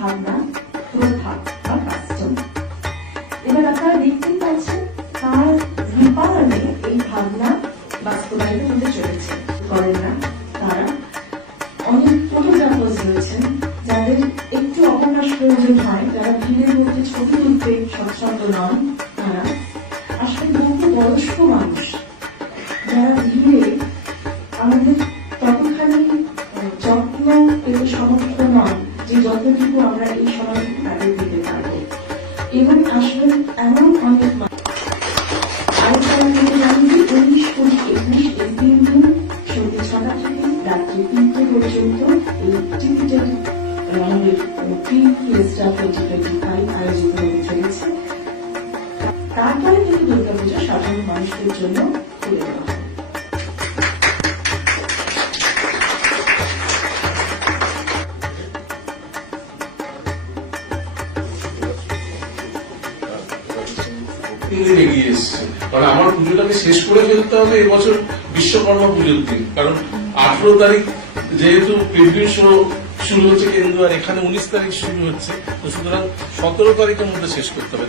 ভাবনা, প্রথা বা কাস্টম। এবার আপনারা দেখতেই পাচ্ছেন তার রূপায়ণে এই ভাবনা বাস্তবায়িত হতে চলেছে। করেন না তারা অনেক ফটোগ্রাফার্স রয়েছেন যাদের একটু অবকাশ প্রয়োজন হয়, যারা ভিড়ের মধ্যে ছবি তুলতে স্বচ্ছন্দ নন। তারা আসলে বহু বয়স্ক মানুষ যারা ভিড়ে আমাদের ততখানি যত্ন পেতে সমর্থ নন যে যতটুকু আমরা এই সময় তাদের দিতে পারবো। এবং আসলে এমন অনেক সন্ধ্যে ৬টা থেকে রাত্রি ৩টে পর্যন্ত এই টিকিটেড আমাদের প্রি ফিয়েস্টা 2025 আয়োজিত হতে চলেছে। তারপরে থেকে দুর্গাপূজা সাধারণ মানুষদের জন্য খুলে দেওয়া হয়। এগিয়ে এসছে, কারণ আমার পুজোটাকে শেষ করে ফেলতে হবে এবছর বিশ্বকর্মা পুজোর দিন, কারণ 18 তারিখ যেহেতু প্রিভিউ শো শুরু হচ্ছে কেন্দ্র, আর এখানে 19 তারিখ শুরু হচ্ছে, তো সুতরাং 17 তারিখের মধ্যে শেষ করতে হবে।